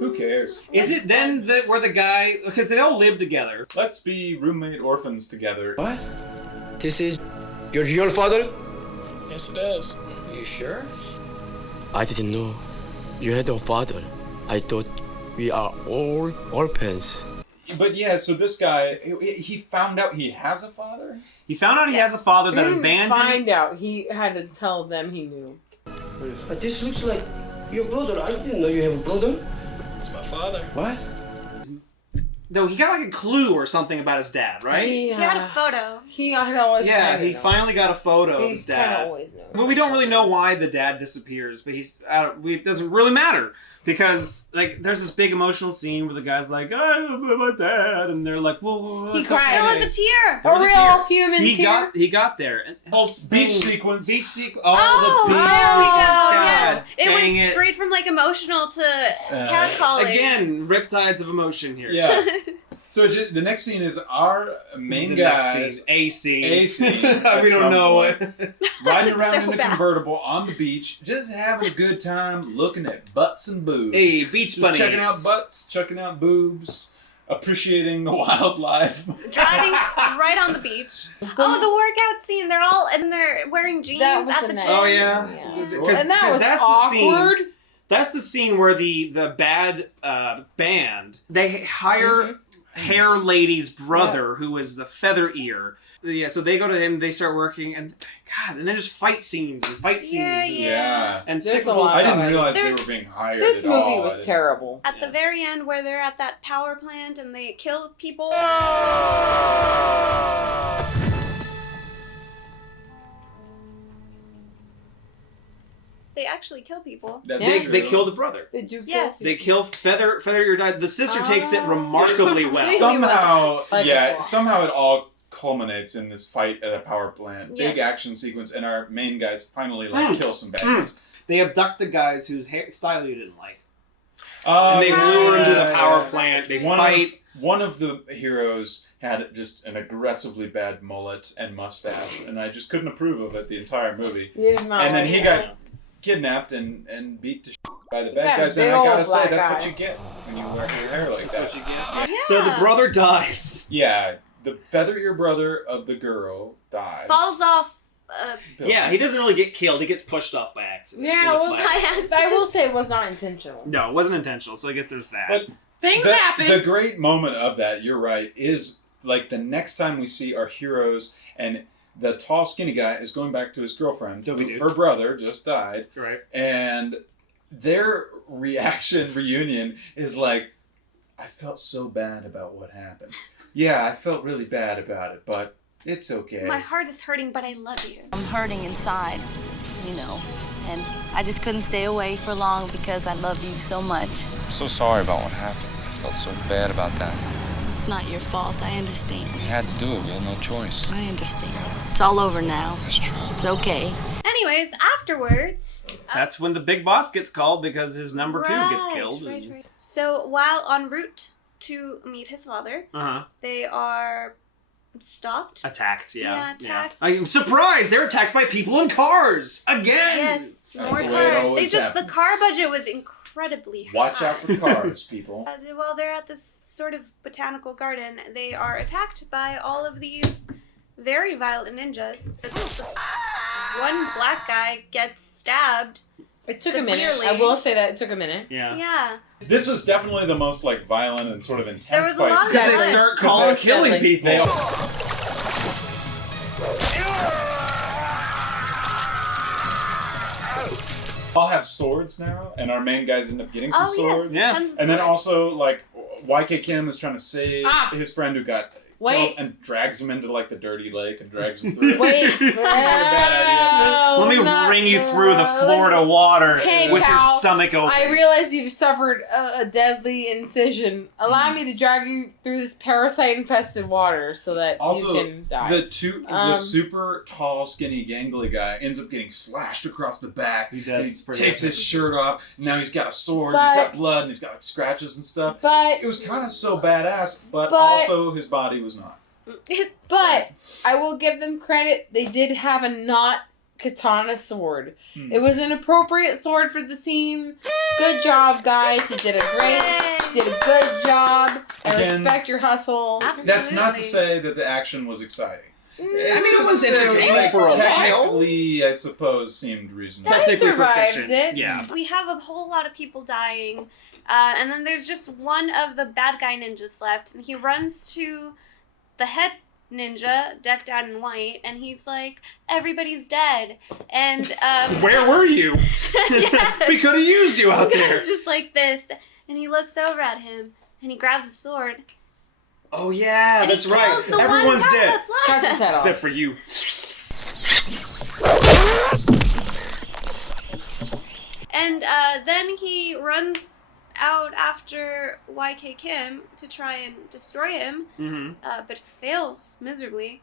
Who cares? Is it then where the guy, because they all live together? Let's be roommate orphans together. What? This is your real father? Yes, it is. You sure? I didn't know you had a father. I thought we are all orphans. But yeah, so this guy, he found out he has a father? He found out he has a father that He didn't abandoned. find out. He had to tell them he knew. But this looks like your brother. I didn't know you have a brother. It's my father. What? No, he got like a clue or something about his dad, right? He had a photo. He had always Yeah, kinda he known. finally got a photo of He's his dad. kinda always known. But we don't really know why the dad disappears. But it doesn't really matter because like there's this big emotional scene where the guy's like, "I love my dad," and they're like, "Well, He it's cried. okay." There was a tear. There was A a real tear. human tear. He got there. And whole Beach sequence. Beach sequence. Oh, the beach there we go. sequence. Yes. God It dang went straight from like emotional to catcalling. Again, riptides of emotion here. Yeah. So the next scene is our main The guy. next scene, A scene. A scene. We at don't some know point, riding around So in a bad. convertible on the beach, just having a good time looking at butts and boobs. Hey, beach just bunnies. checking out butts, checking out boobs, appreciating the wildlife. Driving right on the beach. Oh, the workout scene. They're all and they're wearing jeans That was at a the nice gym. Oh yeah. And that was that's awkward. That's the scene where the bad band they hire Hair Lady's brother, who is the Feather Ear. Yeah, so they go to him, they start working, and God, and then just fight scenes and fight scenes. Yeah. And There's cyclical a lot stuff. I didn't realize they There's- were being hired This at movie all. was terrible. At the very end, where they're at that power plant and they kill people. They actually kill people. They kill the brother. Did you Yes. They kill Feather Ear died. The sister takes it remarkably well. Somehow, Like yeah, a- somehow it all culminates in this fight at a power plant. Big Yes. action sequence, and our main guys finally kill some bad guys. They abduct the guys whose style you didn't like. Oh, And they lure him to the yeah. power plant. They fight. One of the heroes had just an aggressively bad mullet and mustache, and I just couldn't approve of it the entire movie. You did not And then like he it. got kidnapped and beat to shit by the bad Yeah, guys, and big I gotta old say, black that's guy. what you get when you wear your hair like that. So the brother dies. Yeah, the Feather Ear brother of the girl dies. Falls off. Yeah, he doesn't really get killed. He gets pushed off by accident. Yeah, in it the was, flat. I will say it was not intentional. No, it wasn't intentional, so I guess there's that. But Things happen. The great moment of that, you're right, is like the next time we see our heroes and the tall, skinny guy is going back to his girlfriend. Her brother just died. Right. And their reunion is like, I felt so bad about what happened. Yeah, I felt really bad about it, but it's okay. My heart is hurting, but I love you. I'm hurting inside, you know, and I just couldn't stay away for long because I love you so much. I'm so sorry about what happened. I felt so bad about that. It's not your fault, I understand. We had to do it. We had no choice. I understand. It's all over now. That's true. It's okay. Anyways, afterwards. That's when the big boss gets called because his number 2 gets killed. Right. So while en route to meet his father, they are stopped. Attacked, yeah. Attacked. I'm surprised! They're attacked by people in cars! Again! Yes, That's more the way it cars. always The happens. car budget was incredibly high. Watch out for cars, people. While they're at this sort of botanical garden, they are attacked by all of these very violent ninjas. One black guy gets stabbed. It took a minute. severely. I will say that it took a minute. Yeah. This was definitely the most like violent and sort of intense There was a fight. lot of Because they start killing people. all have swords now, and our main guys end up getting some swords. Yeah. And then also, like, YK Kim is trying to save his friend who got killed and drags him into, like, the dirty lake and drags him through. Wait. Let me bring you through the Florida water with your stomach open. I realize you've suffered a deadly incision. Allow me to drag you through this parasite-infested water so that Also, you can die. the super tall, skinny, gangly guy ends up getting slashed across the back. He does. He takes his shirt off. And now he's got a sword. But- he's got blood. And he's got like scratches and stuff. But it was kind of so badass, but also his body was not. But I will give them credit. They did have a not katana sword. It was an appropriate sword for the scene. Good job, guys. You did a good job. I Again, respect your hustle. That's not to say that the action was exciting. it was entertaining for a while. technically, I suppose, seemed reasonable. I survived it. Yeah. We have a whole lot of people dying, and then there's just one of the bad guy ninjas left, and he runs to the head ninja decked out in white, and he's like, everybody's dead. And Where were you? We could have used you out there. It's just like this, and he looks over at him, and he grabs a sword. Oh yeah, And he that's right. kills the one Everyone's guy dead. that's left. Cuts his head off. Except for you. And then he runs out after YK Kim to try and destroy him, but fails miserably.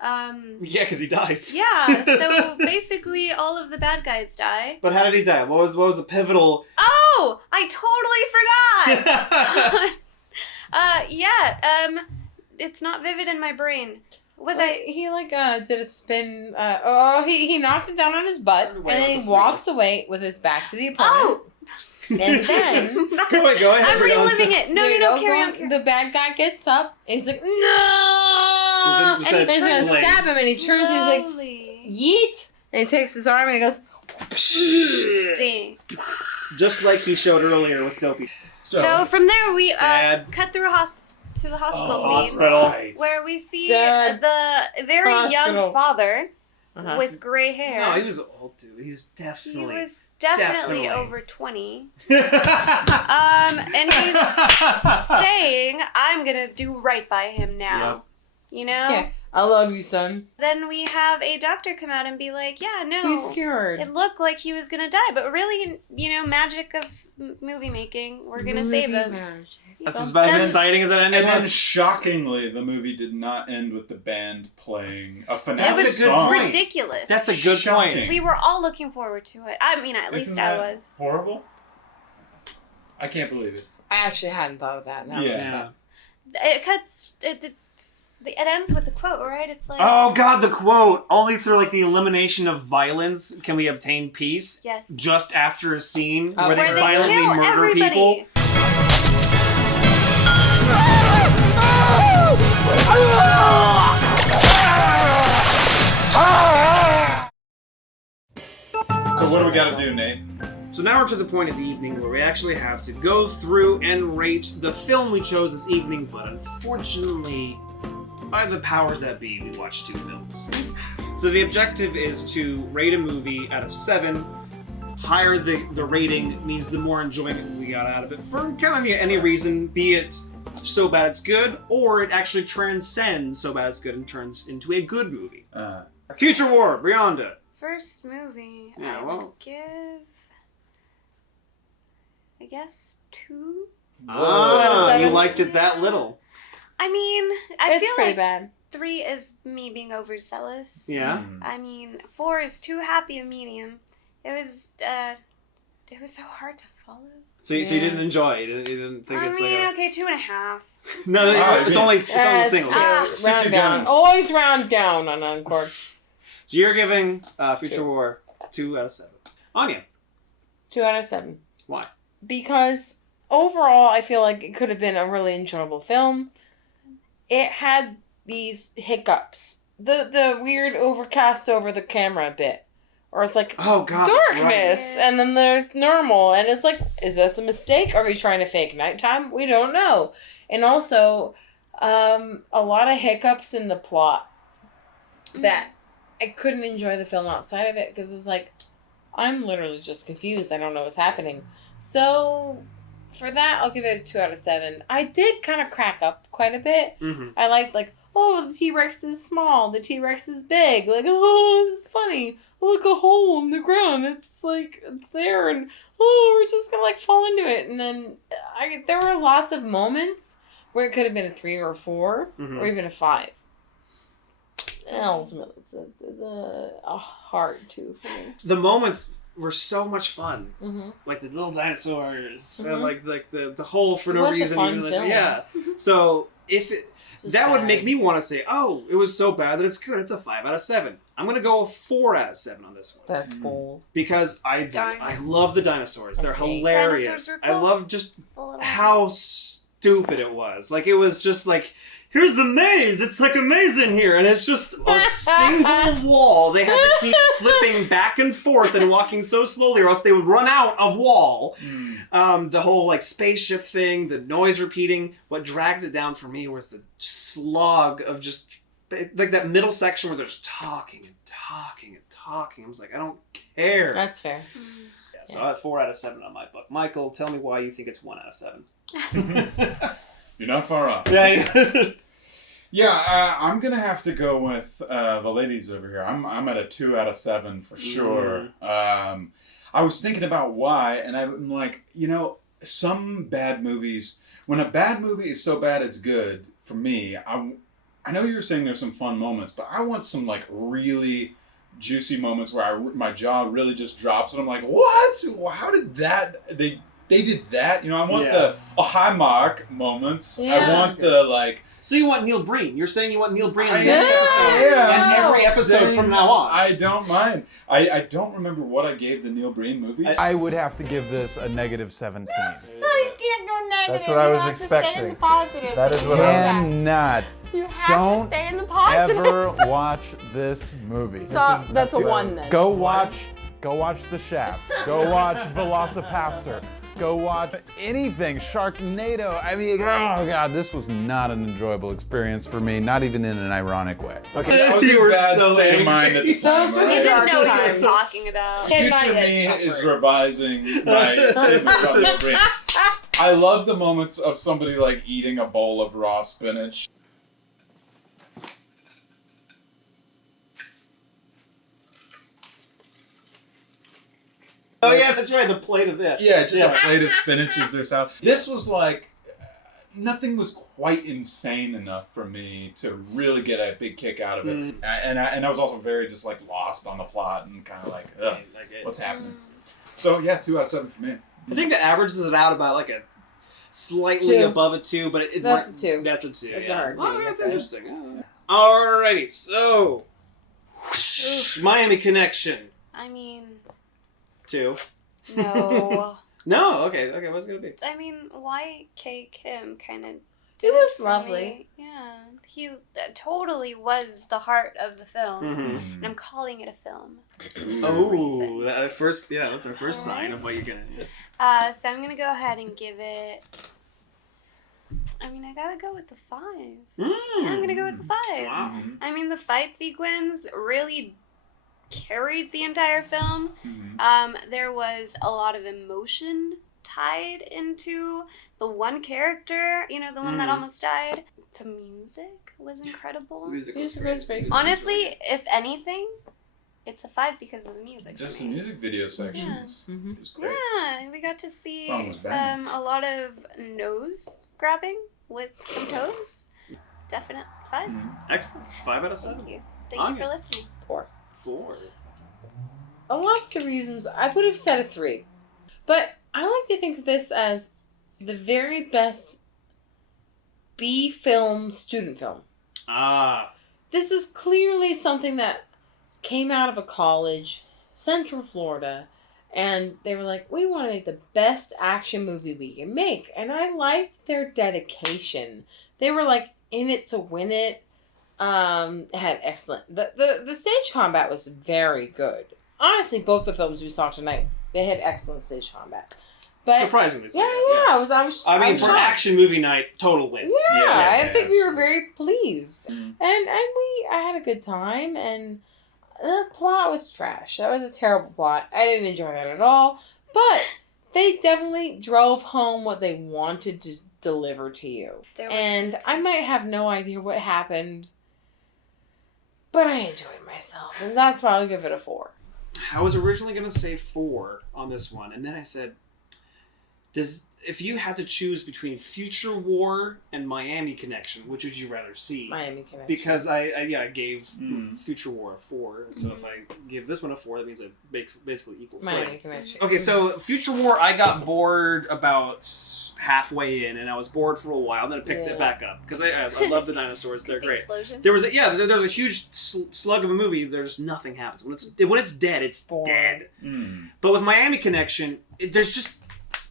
Yeah, because he dies. Yeah, so basically all of the bad guys die. But how did he die? What was the pivotal? Oh, I totally forgot. It's not vivid in my brain. He did a spin. He knocked him down on his butt, and then he walks away with his back to the opponent. Oh. And then go ahead. I'm reliving it. No, carry on. The bad guy gets up and he's like, no, With and that he's gonna blade. stab him, and he turns and he's like, yeet, and he takes his arm and he goes, Dang. Just like he showed earlier with Dopey. So from there we Dad. cut through to the hospital scene, hospital. where we see Dad. the very Hospital. young father with gray hair. No, he was an old dude. He was definitely. He was definitely definitely. over 20. And he's saying, I'm gonna do right by him now. Yep. You know? yeah, I love you, son. Then we have a doctor come out and be like, yeah, no. He's cured. It looked like he was gonna die, but really, magic of movie making, we're gonna save him. That's as exciting as that ending And then, was. shockingly, the movie did not end with the band playing a It finale was song. ridiculous. That's a good Shocking. point. We were all looking forward to it. I mean, at least Isn't I that was. horrible? I can't believe it. I actually hadn't thought of that. Now Yeah. It ends with a quote, right? It's like, Oh god, the quote. Only through the elimination of violence can we obtain peace. Yes. Just after a scene Oh. where where they they violently kill murder everybody. people. So what do we got to do, Nate? So now we're to the point of the evening where we actually have to go through and rate the film we chose this evening, but unfortunately, by the powers that be, we watched 2 films. So the objective is to rate a movie out of 7. Higher the rating means the more enjoyment we got out of it for kind of any reason, be it so bad it's good, or it actually transcends so bad it's good and turns into a good movie. Future War, Brianda. First movie, Yeah, I well. would give, I guess, 2. Ah, you liked it that little. I mean, I It's feel pretty like bad. 3 is me being overzealous. Yeah. I mean, 4 is too happy a medium. It was so hard to follow. So you didn't enjoy it? You didn't think I it's mean, like a... okay, 2.5. No, it's only single. Round down. Always round down on Uncorked. So you're giving Future War 2 out of 7. Anya. 2 out of 7. Why? Because overall, I feel like it could have been a really enjoyable film. It had these hiccups. The weird overcast over the camera bit. Or it's like oh, God, that's darkness, right. and then there's normal, and it's like, is this a mistake? Are we trying to fake nighttime? We don't know. And also, a lot of hiccups in the plot that I couldn't enjoy the film outside of it because it was like, I'm literally just confused. I don't know what's happening. So, for that, I'll give it a 2 out of 7. I did kind of crack up quite a bit. Mm-hmm. I liked, like, oh, the T-Rex is small, the T-Rex is big. Like, oh, this is funny. Look, a hole in the ground. It's like, it's there, and oh, we're just gonna, like, fall into it. And then there were lots of moments where it could have been a 3 or a 4, or even a 5. And ultimately, it's a hard 2 for me. The moments were so much fun. Mm-hmm. Like the little dinosaurs, Mhm. and like the hole for It no was a reason. fun Even film. yeah. So if it that would bad. make me want to say, oh, it was so bad that it's good. It's a 5 out of 7. I'm gonna go a 4 out of 7 on this one. That's bold. Because I love the dinosaurs. They're hilarious. Dinosaurs are I cool. love just how stupid it was. Like it was just like, here's the maze. It's like a maze in here, and it's just a single wall. They had to keep flipping back and forth and walking so slowly, or else they would run out of wall. The whole like spaceship thing, the noise repeating. What dragged it down for me was the slog of just like that middle section where they're just talking and talking and talking. I was like, I don't care. That's fair. Yeah, so I have 4 out of 7 on my book. Michael, tell me why you think it's 1 out of 7. You're not far off. Yeah. Yeah, I'm gonna have to go with the ladies over here. I'm at a 2 out of 7 for sure. I was thinking about why, and I'm like, some bad movies. When a bad movie is so bad it's good, for me, I know you're saying there's some fun moments, but I want some like really juicy moments where my jaw really just drops, and I'm like, what? How did that? They did that? I want the high mark moments. Yeah. I want the like. So you want Neil Breen? You're saying you want Neil Breen in the Yeah, next episode, and every episode from now on. I don't mind. I don't remember what I gave the Neil Breen movies. I would have to give this a negative 17. You can't go negative. That's what I was you have expecting. To stay in the positive. That is what I cannot. You have to stay in the positive. Ever watch this movie. So that's a 1 then. Go watch The Shaft. Go watch Velocipaster. Go watch anything. Sharknado. I mean, oh god, this was not an enjoyable experience for me. Not even in an ironic way. Okay, I was in a bad state of mind at the time. You didn't know what you were talking about. Future me is revising my statement about Neil Breen. I love the moments of somebody like eating a bowl of raw spinach. Oh yeah, that's right. The plate of this. Yeah, just a plate of spinach is their salad. This was like, nothing was quite insane enough for me to really get a big kick out of it. And I was also very just like lost on the plot and kind of like, ugh, what's happening? So yeah, 2 out of 7 for me. I think that averages it out about like a slightly 2. above a 2, but That's a 2. That's a 2. That's a hard 2. Oh, that's interesting. Alrighty, so Miami Connection. I mean, 2. no. No, okay, what's it gonna be? I mean, YK Kim kind of. It was for lovely. me. Yeah, he totally was the heart of the film, Mhm. and I'm calling it a film. Oh, that's our first sign of what you're gonna. So I'm gonna go ahead and give it. I mean, I gotta go with the 5. Yeah, I'm gonna go with the 5. Wow. I mean, the fight sequence really carried the entire film. There was a lot of emotion tied into the one character, the one that almost died. The music was incredible. Music was very good. Honestly, if anything, it's a 5 because of the music. Just the music video sections. It was great. Yeah, we got to see Song was banging. a lot of nose grabbing with some toes. Definite 5. Excellent. 5 out of 7. Thank you. Thank you for listening. 4. 4. A lot of the reasons I would have said a 3, but I like to think of this as the very best B film student film. This is clearly something that came out of a college, Central Florida, and they were like, we want to make the best action movie we can make. And I liked their dedication. They were like in it to win it. It had excellent. The stage combat was very good. Honestly, both the films we saw tonight, they had excellent stage combat. But surprisingly so. Yeah. I was I mean, for shocked. action movie night, total win. Yeah, I think we were very pleased, and I had a good time, and the plot was trash. That was a terrible plot. I didn't enjoy it at all. But they definitely drove home what they wanted to deliver to you. And I might have no idea what happened, but I enjoyed myself. And that's why I'll give it a 4. I was originally going to say 4 on this one, and then I said, if you had to choose between Future War and Miami Connection, which would you rather see? Miami Connection. Because I gave Future War a 4, so if I give this one a 4, that means it makes basically equal. Miami Connection. Okay, so Future War, I got bored about halfway in, and I was bored for a while. Then I picked it back up because I love the dinosaurs; they're great. There was there's a huge slug of a movie. There's nothing happens when it's dead. It's dead. But with Miami Connection, there's just.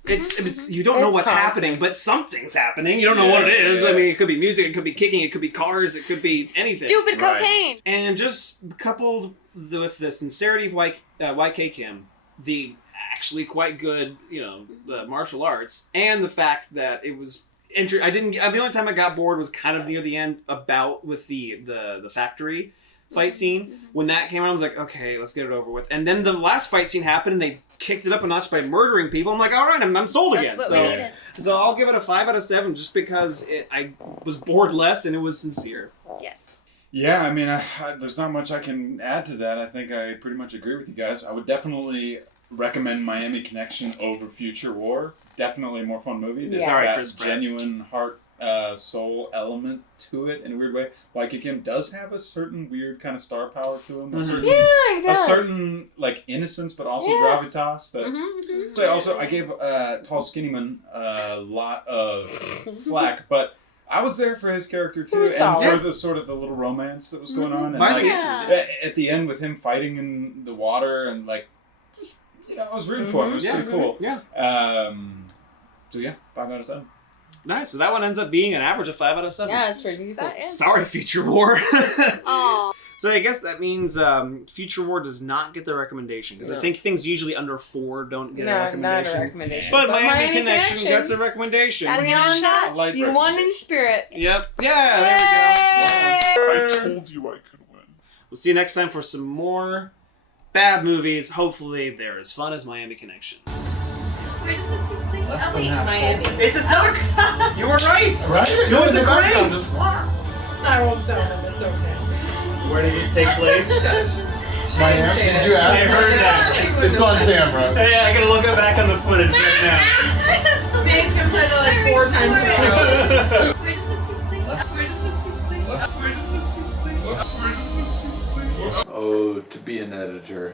It's you don't know what's happening, but something's happening. You don't know what it is. I mean, it could be music, it could be kicking, it could be cars, it could be anything. Stupid cocaine. And just coupled with the sincerity of YK Kim, the actually quite good, the martial arts, and the fact that it was. The only time I got bored was kind of near the end with the factory fight scene. When that came out, I was like, okay, let's get it over with. And then the last fight scene happened, and they kicked it up a notch by murdering people. I'm like, all right, I'm sold again. So I'll give it a 5 out of 7 just because I was bored less and it was sincere. Yes. Yeah, I mean, there's not much I can add to that. I think I pretty much agree with you guys. I would definitely recommend Miami Connection over Future War. Definitely a more fun movie. There's that genuine heart, soul element to it in a weird way. YK Kim does have a certain weird kind of star power to him. A certain like innocence, but also gravitas. That I gave Tall Skinny Man a lot of flack, but I was there for his character too, and for the sort of the little romance that was going on. And at the end with him fighting in the water and like, I was rooting for him. It was pretty cool. Yeah. So 5 out of 7. Nice. So that one ends up being an average of 5 out of 7. Yeah, it's pretty decent. Sorry, Future War. Aww. So I guess that means Future War does not get the recommendation because I think things usually under 4 don't get a recommendation. Not a recommendation. But Miami Connection gets a recommendation. You won in spirit. Yep. Yeah. There we go. I told you I could win. We'll see you next time for some more bad movies. Hopefully they're as fun as Miami Connection. Where does this take place? Miami. It's a duck! You were right! Right? No, it's a crane! I won't tell them. It's okay. Where does this take place? Miami? Did you ask? I heard that. It's on camera. Hey, I gotta look back on the footage right now. Dave's gonna play that like 4 times in a row. Where does this take place? Where does this take place? Where does this take place? Where does this take place? Oh, to be an editor.